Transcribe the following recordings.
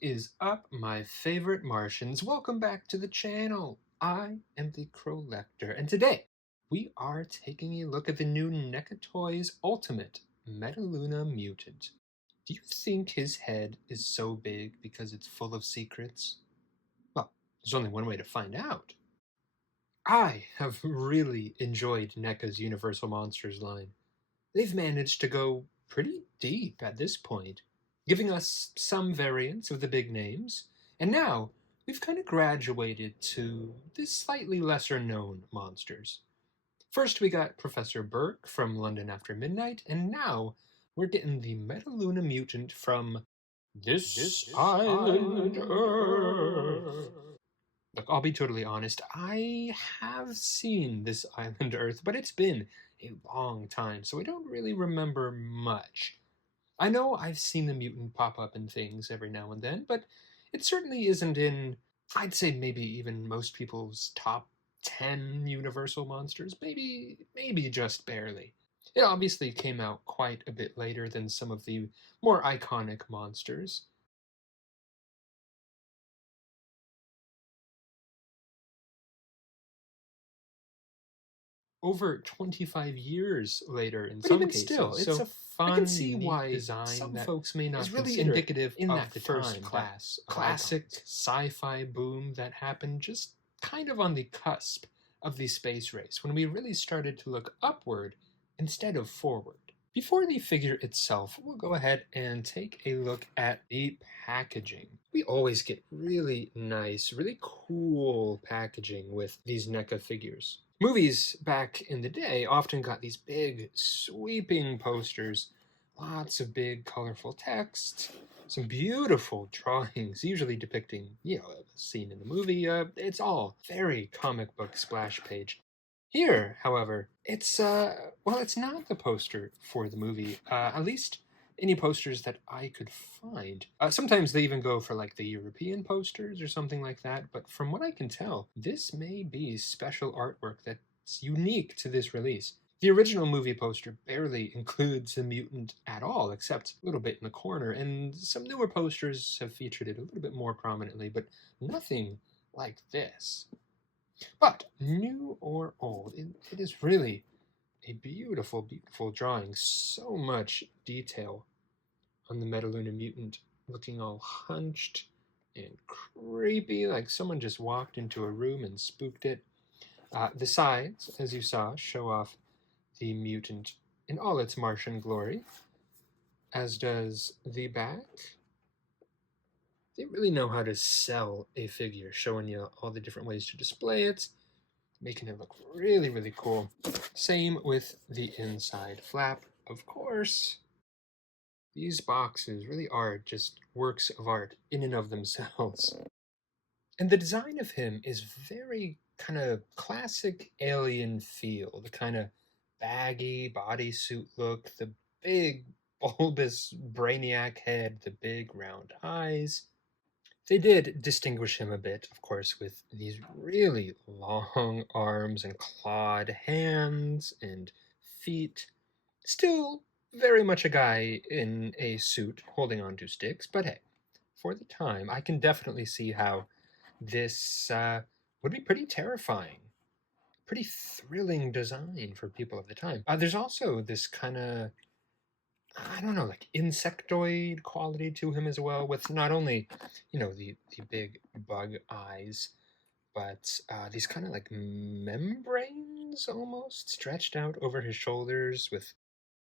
is up, my favorite Martians? Welcome back to the channel. I am the Crowlector, and today we are taking a look at the new NECA Toys Ultimate Metaluna Mutant. Do you think his head is so big because it's full of secrets? Well, there's only one way to find out. I have really enjoyed NECA's Universal Monsters line. They've managed to go pretty deep at this point, giving us some variants of the big names, and now we've kind of graduated to the slightly lesser known monsters. First, we got Professor Burke from London After Midnight, and now we're getting the Metaluna Mutant from this island Earth. Look, I'll be totally honest, I have seen this island Earth, but it's been a long time, so I don't really remember much. I know I've seen the mutant pop up in things every now and then, but it certainly isn't in, I'd say maybe even most people's top 10 Universal monsters, maybe just barely. It obviously came out quite a bit later than some of the more iconic monsters. Over 25 years later in some cases. Still, it's a fun, I can see why design some that folks may not is really indicative in that first class classic sci-fi boom that happened just kind of on the cusp of the space race when we really started to look upward instead of forward. Before the figure itself, we'll go ahead and take a look at the packaging. We always get really nice, really cool packaging with these NECA figures. Movies back in the day often got these big, sweeping posters, lots of big, colorful text, some beautiful drawings, usually depicting, a scene in the movie. It's all very comic book splash page. Here, however, it's not the poster for the movie. At least any posters that I could find. Sometimes they even go for like the European posters or something like that, but from what I can tell, this may be special artwork that's unique to this release. The original movie poster barely includes a mutant at all, except a little bit in the corner, and some newer posters have featured it a little bit more prominently, but nothing like this. But, new or old, it is really a beautiful, beautiful drawing. So much detail on the Metaluna Mutant, looking all hunched and creepy, like someone just walked into a room and spooked it. The sides, as you saw, show off the mutant in all its Martian glory, as does the back. They really know how to sell a figure, showing you all the different ways to display it, making it look really, really cool. Same with the inside flap, of course. These boxes really are just works of art in and of themselves. And the design of him is very kind of classic alien feel, the kind of baggy bodysuit look, the big bulbous brainiac head, the big round eyes. They did distinguish him a bit, of course, with these really long arms and clawed hands and feet. Still very much a guy in a suit holding onto sticks, but hey, for the time, I can definitely see how this would be pretty terrifying. Pretty thrilling design for people of the time. There's also this kind of, I don't know, like insectoid quality to him as well, with not only, the big bug eyes, but these kind of like membranes almost stretched out over his shoulders with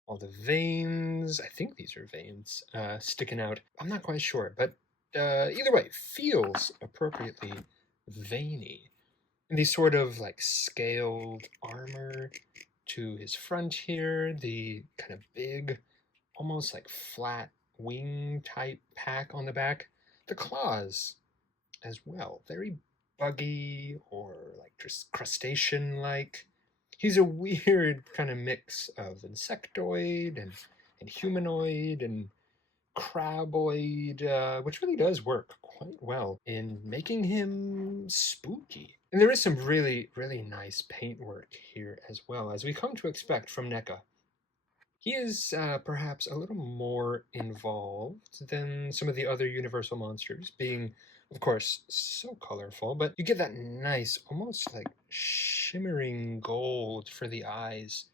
all the veins. I think these are veins sticking out. I'm not quite sure, but either way, feels appropriately veiny. And these sort of like scaled armor to his front here, the kind of big, almost like flat wing type pack on the back. The claws as well, very buggy or like just crustacean like. He's a weird kind of mix of insectoid and humanoid and craboid, which really does work quite well in making him spooky. And there is some really, really nice paintwork here as well, as we come to expect from NECA. He is perhaps a little more involved than some of the other Universal monsters, being, of course, so colorful, but you get that nice, almost like shimmering gold for the eyes.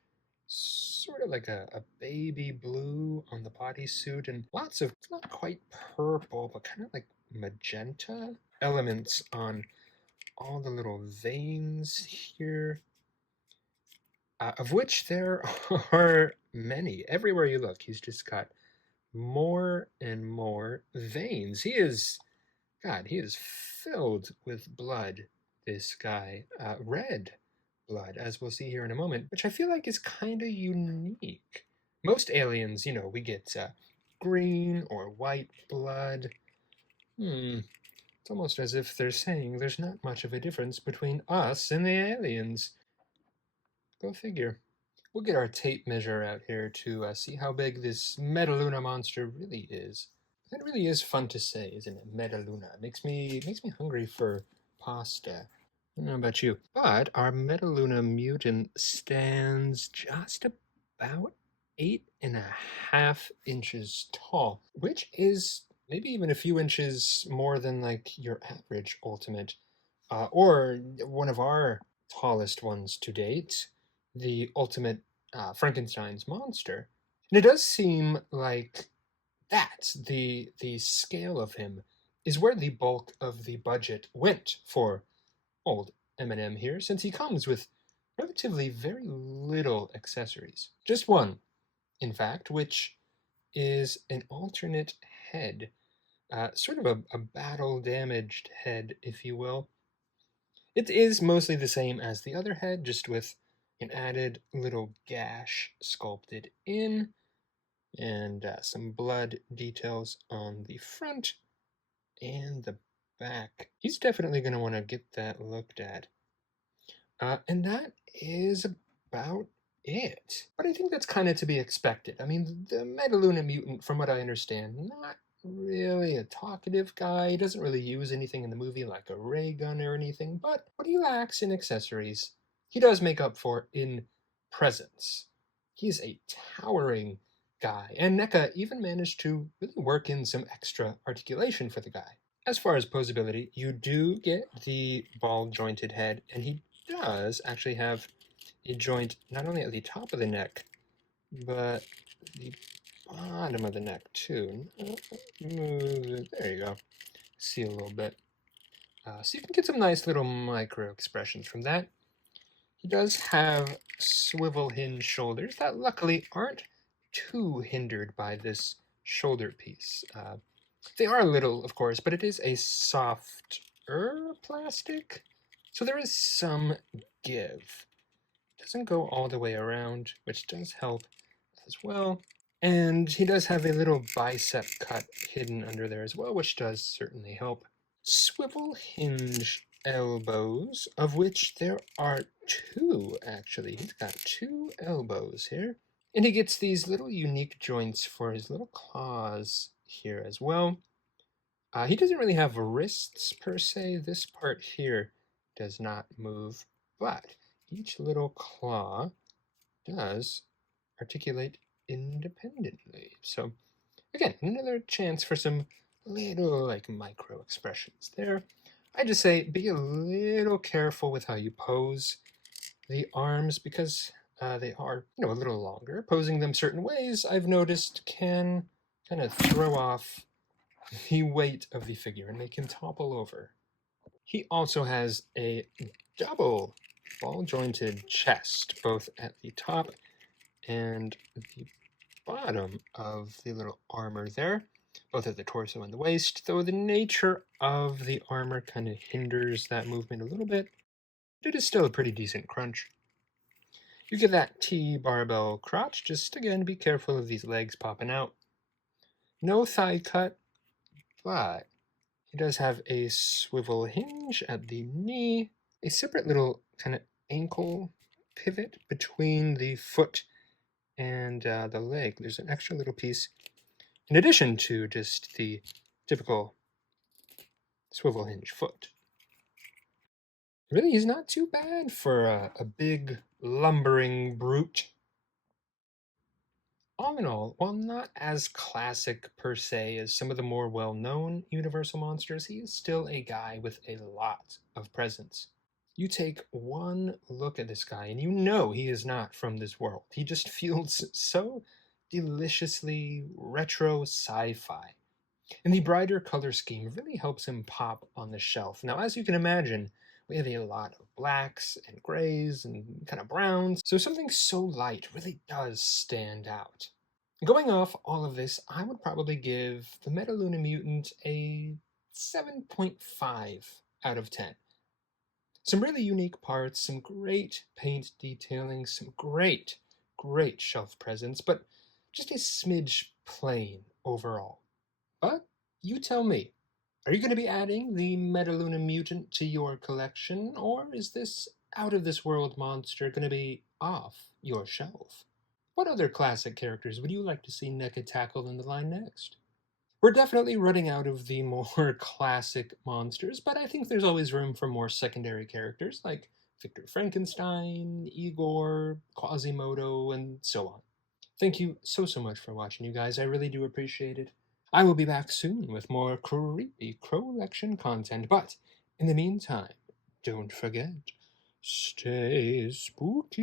Sort of like a baby blue on the bodysuit, and lots of, not quite purple, but kind of like magenta elements on all the little veins here, of which there are many. Everywhere you look, he's just got more and more veins. God, he is filled with blood, this guy. Red blood, as we'll see here in a moment, which I feel like is kind of unique. Most aliens, we get green or white blood. It's almost as if they're saying there's not much of a difference between us and the aliens. Go figure. We'll get our tape measure out here to see how big this Metaluna monster really is. That really is fun to say, isn't it? Metaluna. Makes me hungry for pasta. I don't know about you. But our Metaluna Mutant stands just about 8.5 inches tall, which is maybe even a few inches more than like your average Ultimate, or one of our tallest ones to date, the Ultimate Frankenstein's monster. And it does seem like the scale of him is where the bulk of the budget went for old Eminem here, since he comes with relatively very little accessories. Just one, in fact, which is an alternate head, sort of a battle-damaged head, if you will. It is mostly the same as the other head, just with an added little gash sculpted in, and some blood details on the front and the back. He's definitely going to want to get that looked at. And that is about it. But I think that's kind of to be expected. I mean, the Metaluna Mutant, from what I understand, not really a talkative guy. He doesn't really use anything in the movie like a ray gun or anything, but what he lacks in accessories, he does make up for in presence. He's a towering guy, and NECA even managed to really work in some extra articulation for the guy. As far as posability, you do get the ball-jointed head, and he does actually have a joint not only at the top of the neck, but the bottom of the neck too. Move it. There you go. See a little bit. So you can get some nice little micro expressions from that. He does have swivel hinge shoulders that luckily aren't too hindered by this shoulder piece. They are a little, of course, but it is a softer plastic, so there is some give. It doesn't go all the way around, which does help as well. And he does have a little bicep cut hidden under there as well, which does certainly help. Swivel hinge elbows, of which there are two, actually. He's got two elbows here. And he gets these little unique joints for his little claws here as well. He doesn't really have wrists per se. This part here does not move, but each little claw does articulate independently. So again, another chance for some little like micro expressions there. I just say be a little careful with how you pose the arms, because they are, a little longer. Posing them certain ways, I've noticed, can kind of throw off the weight of the figure and make him topple over. He also has a double ball-jointed chest, both at the top and the bottom of the little armor there, both at the torso and the waist, though the nature of the armor kind of hinders that movement a little bit. But it is still a pretty decent crunch. You get that T-barbell crotch, just again be careful of these legs popping out. No thigh cut, but he does have a swivel hinge at the knee, a separate little kind of ankle pivot between the foot and the leg. There's an extra little piece in addition to just the typical swivel hinge foot. Really, he's not too bad for a big lumbering brute. all in all, while not as classic per se as some of the more well-known Universal monsters, he is still a guy with a lot of presence. You take one look at this guy and you know he is not from this world. He just feels so deliciously retro sci-fi. And the brighter color scheme really helps him pop on the shelf. Now, as you can imagine, we have a lot of blacks and grays and kind of browns, so something so light really does stand out. Going off all of this, I would probably give the Metaluna Mutant a 7.5 out of 10. Some really unique parts, some great paint detailing, some great shelf presence, but just a smidge plain overall. But you tell me, are you going to be adding the Metaluna Mutant to your collection, or is this out-of-this-world monster going to be off your shelf? What other classic characters would you like to see NECA tackle in the line next? We're definitely running out of the more classic monsters, but I think there's always room for more secondary characters like Victor Frankenstein, Igor, Quasimodo, and so on. Thank you so much for watching, you guys. I really do appreciate it. I will be back soon with more creepy collection content, but in the meantime, don't forget, stay spooky.